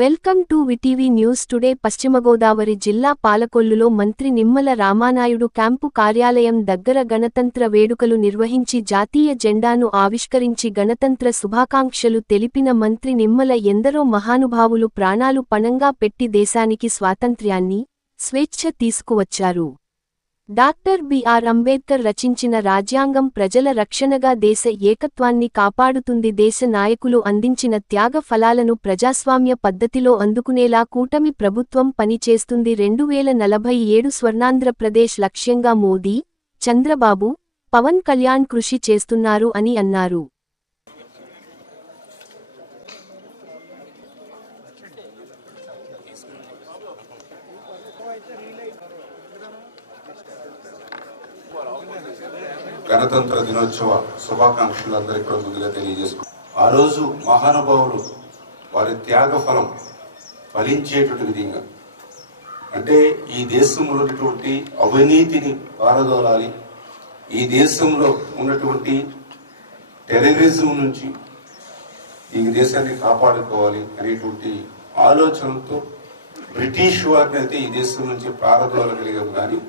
Welcome to VTV news today. పశ్చిమ గోదావరి జిల్లా పాలకొల్లులో మంత్రి నిమ్మల రామానాయుడు క్యాంపు కార్యాలయం దగ్గర గణతంత్ర వేడుకలు నిర్వహించి జాతీయ జెండాను ఆవిష్కరించి గణతంత్ర శుభాకాంక్షలు తెలిపిన మంత్రి నిమ్మల ఎందరో మహానుభావులు ప్రాణాలు పణంగా పెట్టి దేశానికి స్వాతంత్ర్యాన్ని, స్వేచ్ఛ తీసుకువచ్చారు. డాక్టర్ బిఆర్ అంబేద్కర్ రచించిన రాజ్యాంగం ప్రజల రక్షణగా దేశ ఏకత్వాన్ని కాపాడుతుంది. దేశ నాయకులు అందించిన త్యాగ ఫలాలను ప్రజాస్వామ్య పద్ధతిలో అందుకునేలా కూటమి ప్రభుత్వం పనిచేస్తుంది. 2047 స్వర్ణాంధ్రప్రదేశ్ లక్ష్యంగా మోదీ, చంద్రబాబు, పవన్ కళ్యాణ్ కృషి చేస్తున్నారు అని అన్నారు. గణతంత్ర దినోత్సవ శుభాకాంక్షలు అందరికీ కూడా ముందుగా తెలియజేసుకుంటాం. ఆ రోజు మహానుభావులు వారి త్యాగ ఫలం ఫలించేటువంటి విధంగా, అంటే ఈ దేశంలో ఉన్నటువంటి అవినీతిని పారదోలాలి, ఈ దేశంలో ఉన్నటువంటి టెర్రరిజం నుంచి ఈ దేశాన్ని కాపాడుకోవాలి అనేటువంటి ఆలోచనతో బ్రిటిష్ వారిని అయితే ఈ దేశం నుంచి పారదోలగలిగాం. కానీ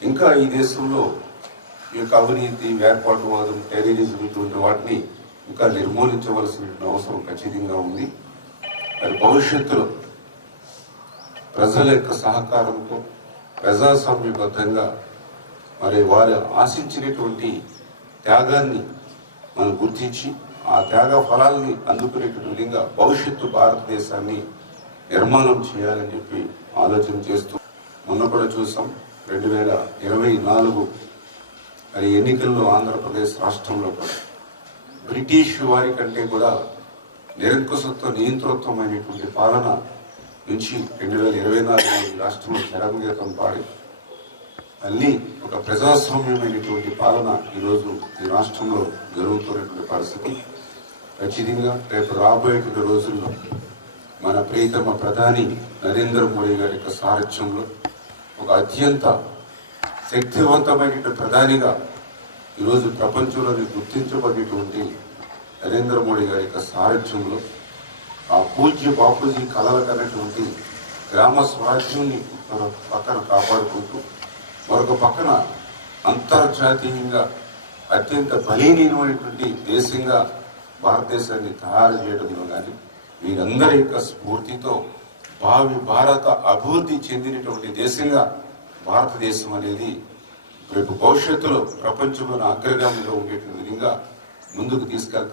ఇంకా ఈ దేశంలో ఈ యొక్క అవినీతి, వేర్పాటువాదం, టెర్రరిజం ఇటువంటి వాటిని ఇంకా నిర్మూలించవలసిన అవసరం ఖచ్చితంగా ఉంది. మరి భవిష్యత్తులో ప్రజల యొక్క సహకారంతో ప్రజాస్వామ్యబద్ధంగా మరి వారు ఆశించినటువంటి త్యాగాన్ని మనం గుర్తించి ఆ త్యాగ ఫలాల్ని అందుకునేటువంటి విధంగా భవిష్యత్తు భారతదేశాన్ని నిర్మాణం చేయాలని చెప్పి ఆలోచన చేస్తూ మొన్న కూడా చూసాం. 2024 మరి ఎన్నికల్లో ఆంధ్రప్రదేశ్ రాష్ట్రంలో కూడా బ్రిటిష్ వారి కంటే కూడా నిరంకుశత్వ నియంతృత్వమైనటువంటి పాలన నుంచి 2024 రాష్ట్రంలో చరమగీతం పాడి మళ్ళీ ఒక ప్రజాస్వామ్యమైనటువంటి పాలన ఈరోజు ఈ రాష్ట్రంలో జరుగుతున్నటువంటి పరిస్థితి. ఖచ్చితంగా రేపు రాబోయేటువంటి రోజుల్లో మన ప్రియతమ ప్రధాని నరేంద్ర మోడీ గారి యొక్క సారథ్యంలో ఒక అత్యంత శక్తివంతమైన ప్రధానిగా ఈరోజు ప్రపంచంలోని గుర్తించబడేటువంటి నరేంద్ర మోడీ గారి యొక్క సారథ్యంలో ఆ పూజ్య బాపూజీ కలలు కన్నటువంటి గ్రామ స్వరాజ్యాన్ని పక్కన కాపాడుకుంటూ మరొక పక్కన అంతర్జాతీయంగా అత్యంత బలీనమైనటువంటి దేశంగా భారతదేశాన్ని తయారు చేయడంలో కానీ వీరందరి యొక్క స్ఫూర్తితో భావి భారత అభివృద్ధి చెందినటువంటి దేశంగా భారతదేశం అనేది రేపు భవిష్యత్తులో ప్రపంచంలోని అగ్రగామిలో ఉండేటువంటి విధంగా ముందుకు తీసుకెళ్తాం.